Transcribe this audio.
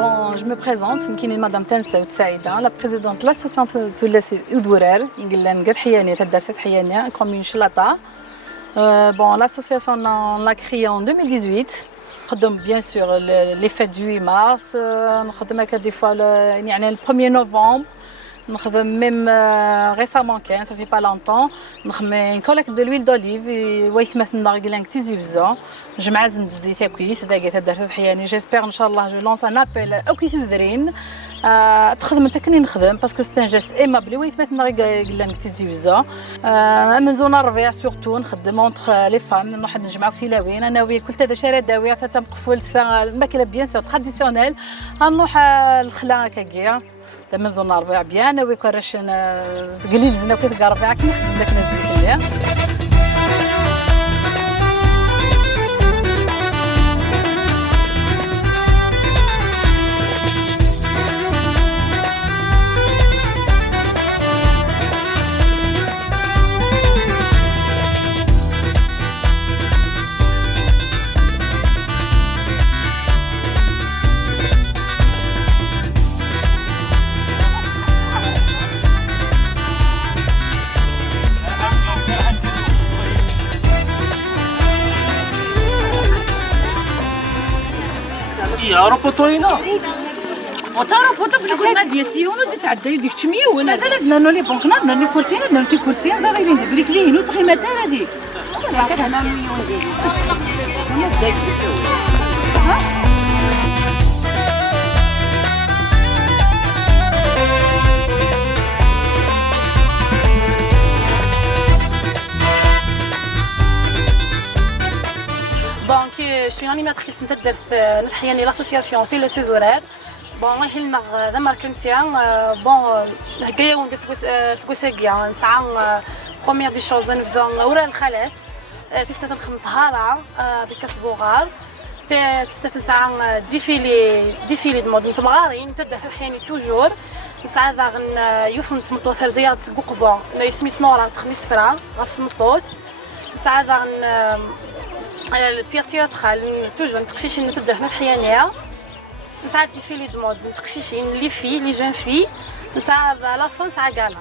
Bon, je me présente, نكيني مدام تنساوت سعيدة, la présidente de l'association ثلاثي ودورار, ينقلن قد حيانية تدرست حيانية, commune شلاطة. Bon, l'association on l'a créée en 2018. نخدم bien sûr les fêtes du 8 mars, نخدم هكا des fois يعني le 1er novembre. نخدم même récemment كان ça fait pas longtemps نخدم collecte de l'huile d'olive ويت مثلنا قلنا كتيزي بزاف جمعة زند الزيت كويس داقيت درت حياني جيسبر ان شاء الله جو لونس ان ابل او كي تدرين تخدم انت كني نخدم باسكو سي ان جيست ايمابل ويت مثلنا قلنا كتيزي بزاف من زون الربيع سورتو نخدم اونتر لي فام نروح نجمعوا كتيلاوين انا ويا كل تاع شارع داويه ثلاثه مقفول الماكله بيان سور تراديسيونيل نروح الخلا كاكيا من زون الربيع بيان ويكرش قليل زنا كي الربيع كي نخدم داك الناس روبوتورينا وترى بالكل ما ديسيون وتتعدى ديك تميون مازال عندنا نولي بونكنا عندنا لي كرسيين عندنا في كرسيين زغيرين دي بريكلين وتغيمات هذيك هنا مليون ديال Donc, je suis animatrice de l'association Fille le Sud-Ouest. Bon, moi, je suis dans Markentia. Bon, je suis première des choses, nous faisons أورا الخلاف في سنة خمطهارة في كاس فوغار في سنة ديفيلي مودن تمغارين تبدأ في الحين توجور نسعى ذاغن يوفن تمطوث زيادة سقوقفو يسمي سنورة تخميس فرا غف مطوث نسعى ذاغن البياسيات خال توجور نتقشيشين تبدأ في الحيانية نسعى ديفيلي مودن نتقشيشين لي في لي جون في نسعى لافون نسعى كالا